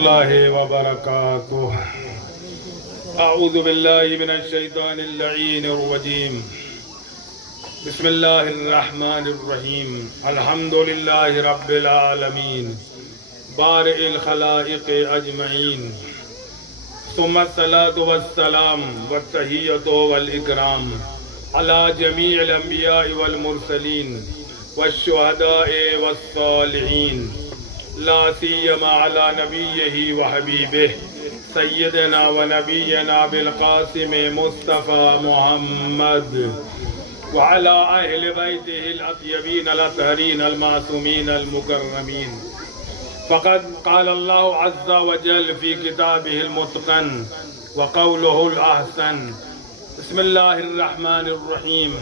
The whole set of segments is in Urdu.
اللہ وبرکاتہ۔ اعوذ باللہ من الشیطان اللعین الرجیم، بسم اللہ الرحمن الرحیم، الحمدللہ رب العالمین بارئ الخلائق اجمعین، ثم الصلاة والسلام والتحیۃ والاکرام علی جمیع الانبیاء والمرسلین والشہداء والصالحین، لا سیما علی نبیہ وحبیبہ سیدنا و نبینا بالقاسم مصطفیٰ محمد وعلى اہل بیتہ الاطیبین الاطہرین المعصومین المکرمین۔ فقد قال اللہ عز وجل فی کتابہ المتقن وقولہ الاحسن، بسم اللہ الرحمن الرحیم،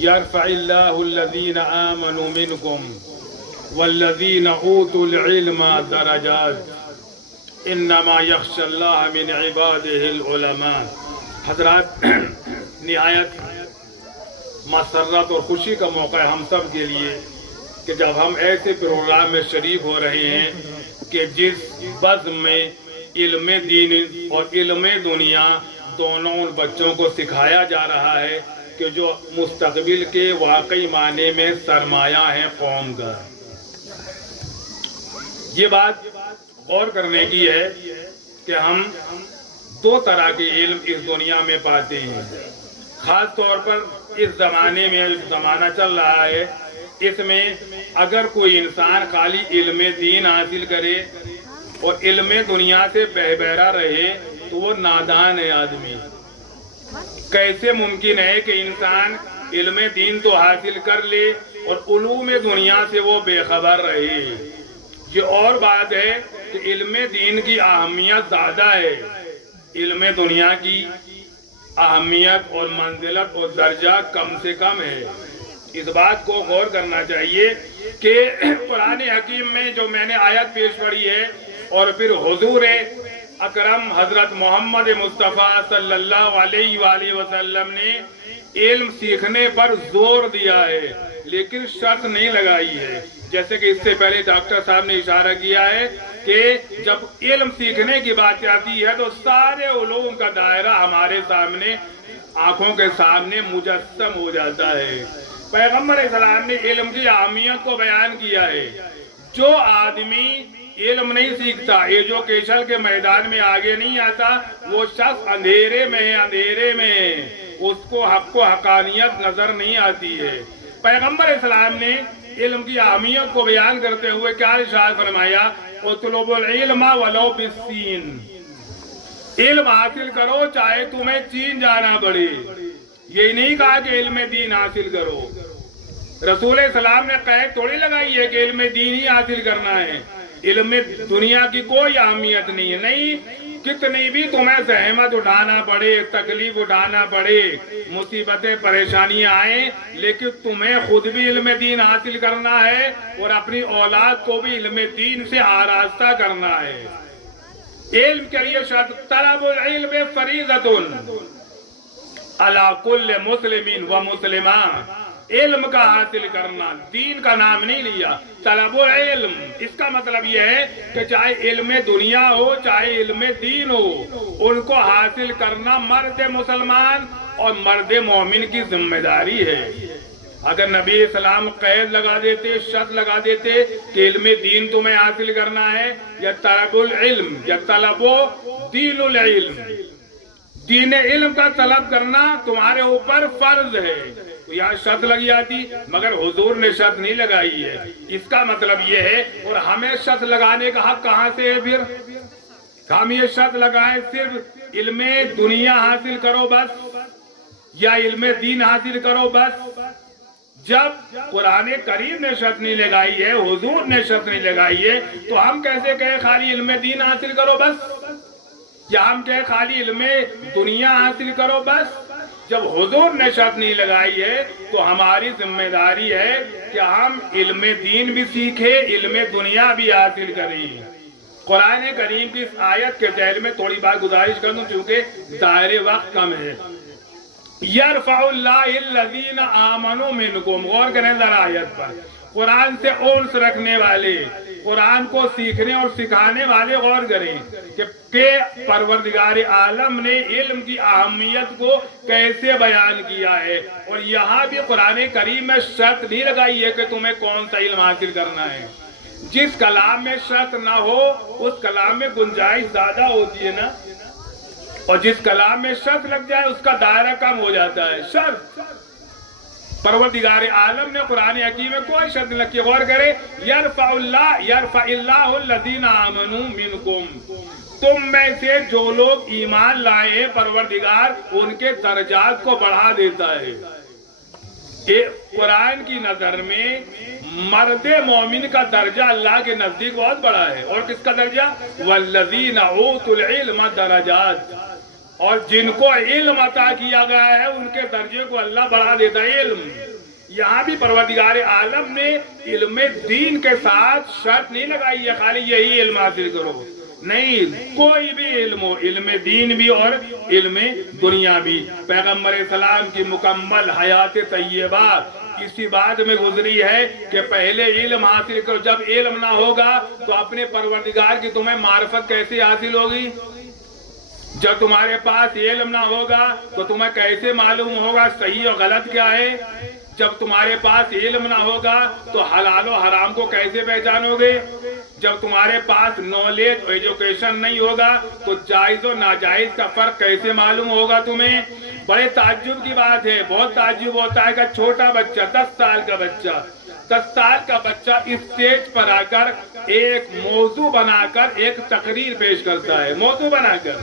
یرفع اللہ الذین آمنوا منکم والذین اوتوا العلم درجات انما یخشی اللہ من عبادہ العلماء۔ حضرات، نہایت مسرت اور خوشی کا موقع ہے ہم سب کے لیے کہ جب ہم ایسے پروگرام میں شریک ہو رہے ہیں کہ جس بزم میں علم دین اور علم دنیا دونوں ان بچوں کو سکھایا جا رہا ہے کہ جو مستقبل کے واقعی معنی میں سرمایہ ہیں قوم کا۔ یہ بات غور کرنے کی ہے کہ ہم دو طرح کے علم اس دنیا میں پاتے ہیں، خاص طور پر اس زمانے میں زمانہ چل رہا ہے، اس میں اگر کوئی انسان خالی علم دین حاصل کرے اور علم دنیا سے بہبہرا رہے تو وہ نادان ہے آدمی۔ کیسے ممکن ہے کہ انسان علم دین تو حاصل کر لے اور علوم دنیا سے وہ بے خبر رہے؟ یہ اور بات ہے کہ علم دین کی اہمیت زیادہ ہے، علم دنیا کی اہمیت اور منزلت اور درجہ کم سے کم ہے۔ اس بات کو غور کرنا چاہیے کہ قرآن حکیم میں جو میں نے آیت پیش پڑھی ہے اور پھر حضور اکرم حضرت محمد مصطفیٰ صلی اللہ علیہ وآلہ وسلم نے علم سیکھنے پر زور دیا ہے لیکن شرط نہیں لگائی ہے، جیسے کہ اس سے پہلے ڈاکٹر صاحب نے اشارہ کیا ہے کہ جب علم سیکھنے کی بات آتی ہے تو سارے علوم کا دائرہ ہمارے سامنے آنکھوں کے سامنے مجسم ہو جاتا ہے۔ پیغمبر السلام نے علم کی اہمیت کو بیان کیا ہے۔ جو آدمی علم نہیں سیکھتا، ایجوکیشن کے میدان میں آگے نہیں آتا، وہ شخص اندھیرے میں ہے، اندھیرے میں اس کو حق و حقانیت نظر نہیں آتی ہے۔ پیغمبر السلام نے علم کی اہمیت کو بیان کرتے ہوئے کیا ارشاد فرمایا؟ اطلبوا العلم ولو بالسین، علم حاصل کرو چاہے تمہیں چین جانا پڑے۔ یہ نہیں کہا کہ علم دین حاصل کرو۔ رسول السلام نے قید تھوڑی لگائی ہے کہ علم دین ہی حاصل کرنا ہے، علم دنیا کی کوئی اہمیت نہیں ہے۔ نہیں، کتنی بھی تمہیں زحمت اٹھانا پڑے، تکلیف اٹھانا پڑے، مصیبتیں پریشانیاں آئیں، لیکن تمہیں خود بھی علم دین حاصل کرنا ہے اور اپنی اولاد کو بھی علم دین سے آراستہ کرنا ہے۔ علم کے لیے شرط طلب العلم فریضۃ علی کل مسلم و مسلمہ، علم کا حاصل کرنا، دین کا نام نہیں لیا، طلب العلم۔ اس کا مطلب یہ ہے کہ چاہے علم دنیا ہو چاہے علم دین ہو، ان کو حاصل کرنا مرد مسلمان اور مرد مومن کی ذمہ داری ہے۔ اگر نبی اسلام قید لگا دیتے، شرط لگا دیتے کہ علم دین تمہیں حاصل کرنا ہے، یا طلب العلم یا طلب دین العلم، دین علم کا طلب کرنا تمہارے اوپر فرض ہے، تو یہاں شرط لگ جاتی، مگر حضور نے شرط نہیں لگائی ہے۔ اس کا مطلب یہ ہے، اور ہمیں شرط لگانے کا حق کہاں سے ہے پھر؟ ہم یہ شرط لگائیں صرف علم دنیا حاصل کرو بس یا علم دین حاصل کرو بس؟ جب قرآن کریم نے شرط نہیں لگائی ہے، حضور نے شرط نہیں لگائی ہے، تو ہم کیسے کہیں خالی علم دین حاصل کرو بس، یا ہم کہیں خالی علم دنیا حاصل کرو بس؟ جب حضور نے شرط نہیں لگائی ہے تو ہماری ذمہ داری ہے کہ ہم علم دین بھی سیکھیں، علم دنیا بھی حاصل کریں۔ قرآن کریم کی اس آیت کے ذیل میں تھوڑی بات گزارش کر دوں کیونکہ دائرے وقت کم ہے۔ یرفع اللہ الذین آمنوا منکم، غور کریں ذرا آیت پر، قرآن سے انس رکھنے والے قرآن کو سیکھنے اور سکھانے والے غور کریں کہ پروردگار عالم نے علم کی اہمیت کو کیسے بیان کیا ہے، اور یہاں بھی قرآن کریم میں شرط نہیں لگائی ہے کہ تمہیں کون سا علم حاصل کرنا ہے۔ جس کلام میں شرط نہ ہو اس کلام میں گنجائش زیادہ ہوتی ہے نا، اور جس کلام میں شرط لگ جائے اس کا دائرہ کم ہو جاتا ہے۔ شرط پروردگار عالم نے قرآن حکیم میں کوئی شرط نہیں رکھی۔ غور کرے، یرفع اللہ الذین آمنوا منکم، تم میں سے جو لوگ ایمان لائے پروردگار ان کے درجات کو بڑھا دیتا ہے۔ قرآن کی نظر میں مرد مومن کا درجہ اللہ کے نزدیک بہت بڑا ہے، اور کس کا درجہ؟ والذین اوتوا العلم درجات، اور جن کو علم عطا کیا گیا ہے ان کے درجے کو اللہ بڑھا دیتا ہے۔ علم یہاں بھی پروردگار عالم نے علم دین کے ساتھ شرط نہیں لگائی ہے خالی یہی علم حاصل کرو، نہیں، کوئی بھی علم ہو، علم دین بھی اور علم دنیا بھی۔ پیغمبر اسلام کی مکمل حیات طیبہ اسی بات میں گزری ہے کہ پہلے علم حاصل کرو، جب علم نہ ہوگا تو اپنے پروردگار کی تمہیں معرفت کیسے حاصل ہوگی؟ جب تمہارے پاس علم نہ ہوگا تو تمہیں کیسے معلوم ہوگا صحیح اور غلط کیا ہے؟ جب تمہارے پاس علم نہ ہوگا تو حلال و حرام کو کیسے پہچانو گے؟ جب تمہارے پاس نالج اور ایجوکیشن نہیں ہوگا تو جائز و ناجائز کا فرق کیسے معلوم ہوگا تمہیں؟ بڑے تعجب کی بات ہے، بہت تعجب ہوتا ہے کہ چھوٹا بچہ 10 سال کا بچہ اسٹیج پر آ کر ایک موضوع بنا کر ایک تقریر پیش کرتا ہے، موضوع بنا کر۔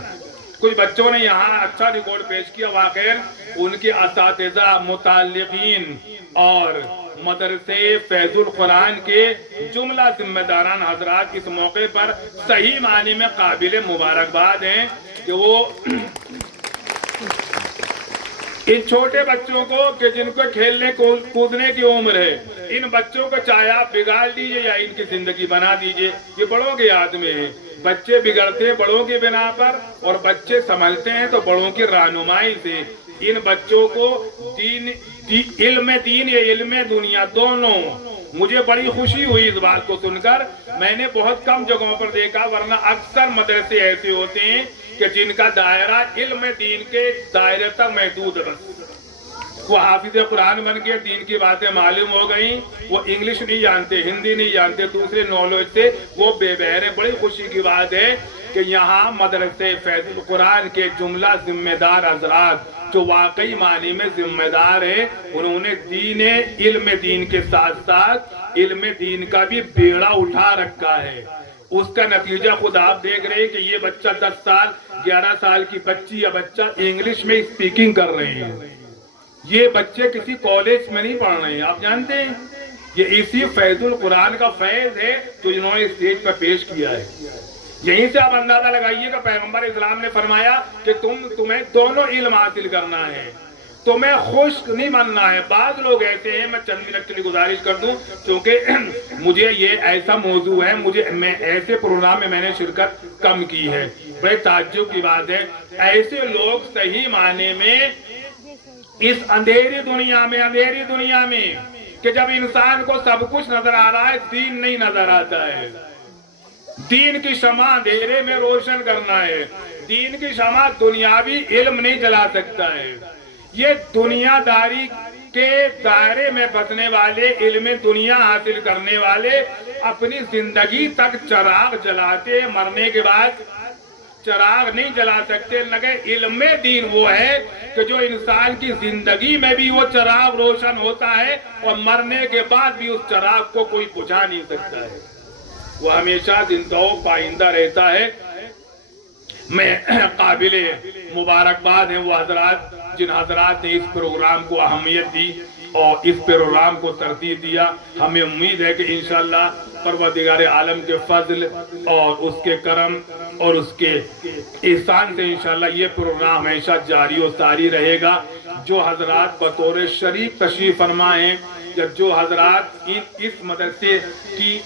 کچھ بچوں نے یہاں اچھا ریکارڈ پیش کیا، واقعی ان کے اساتذہ، متعلقین اور مدرسے فیض القرآن کے جملہ ذمہ داران حضرات اس موقع پر صحیح معنی میں قابل مبارکباد ہیں کہ وہ ان چھوٹے بچوں کو کہ جن کو کھیلنے کودنے کی عمر ہے، ان بچوں کو چاہے آپ بگاڑ دیجئے یا ان کی زندگی بنا دیجئے، یہ بڑوں کے ہاتھ میں ہے۔ بچے بگڑتے ہیں بڑوں کی بنا پر اور بچے سنبھلتے ہیں تو بڑوں کی رہنمائی سے۔ ان بچوں کو علم دین یا علم دنیا دونوں، مجھے بڑی خوشی ہوئی اس بات کو سن کر۔ میں نے بہت کم جگہوں پر دیکھا، ورنہ اکثر مدرسے ایسے ہوتے ہیں کہ جن کا دائرہ علم دین کے دائرے تک محدود ہے، بس وہ حافظ قرآن بن کے دین کی باتیں معلوم ہو گئیں، وہ انگلش نہیں جانتے، ہندی نہیں جانتے، دوسرے نالج سے وہ بے بہر ہیں۔ بڑی خوشی کی بات ہے کہ یہاں مدرسے فیض القرآن کے جملہ ذمہ دار حضرات جو واقعی معنی میں ذمہ دار ہیں، انہوں نے علم دین کے ساتھ ساتھ علم دین کا بھی بیڑا اٹھا رکھا ہے۔ اس کا نتیجہ خود آپ دیکھ رہے ہیں کہ یہ بچہ 10 سال 11 سال کی بچی یا بچہ انگلش میں اسپیکنگ کر رہے ہیں۔ یہ بچے کسی کالج میں نہیں پڑھ رہے ہیں، آپ جانتے ہیں، یہ اسی فیض القرآن کا فیض ہے تو انہوں نے اسٹیج پر پیش کیا ہے۔ یہیں سے آپ اندازہ لگائیے کہ پیغمبر اسلام نے فرمایا کہ تمہیں دونوں علم حاصل کرنا ہے، تمہیں خشک نہیں بننا ہے۔ بعض لوگ ایسے ہیں، میں چند منٹ کے لیے گزارش کر دوں کیونکہ مجھے یہ ایسا موضوع ہے، میں ایسے پروگرام میں نے شرکت کم کی ہے، بڑے تعجب کی بات ہے۔ ایسے لوگ صحیح معنی میں اس اندھیری دنیا میں کہ جب انسان کو سب کچھ نظر آ رہا ہے، دین نہیں نظر آتا ہے۔ دین کی شمع اندھیرے میں روشن کرنا ہے، دین کی شمع دنیاوی علم نہیں جلا سکتا ہے۔ یہ دنیا داری کے دائرے میں پھنسنے والے، علم دنیا حاصل کرنے والے اپنی زندگی تک چراغ جلاتے، مرنے کے بعد چراغ نہیں جلا سکتے، لگے علم دین وہ ہے کہ جو انسان کی زندگی میں بھی وہ چراغ روشن ہوتا ہے اور مرنے کے بعد بھی اس چراغ کو کوئی بجھا نہیں سکتا ہے، وہ ہمیشہ زندہ و پائندہ رہتا ہے۔ میں قابل مبارکباد ہیں وہ حضرات جن حضرات نے اس پروگرام کو اہمیت دی اور اس پروگرام کو ترتیب دیا۔ ہمیں امید ہے کہ انشاءاللہ پروردگار عالم کے فضل اور اس کے کرم اور اس کے احسان سے انشاءاللہ یہ پروگرام ہمیشہ جاری و ساری رہے گا۔ جو حضرات بطور شریف تشریف فرما ہیں یا جو حضرات اس مدرسے کی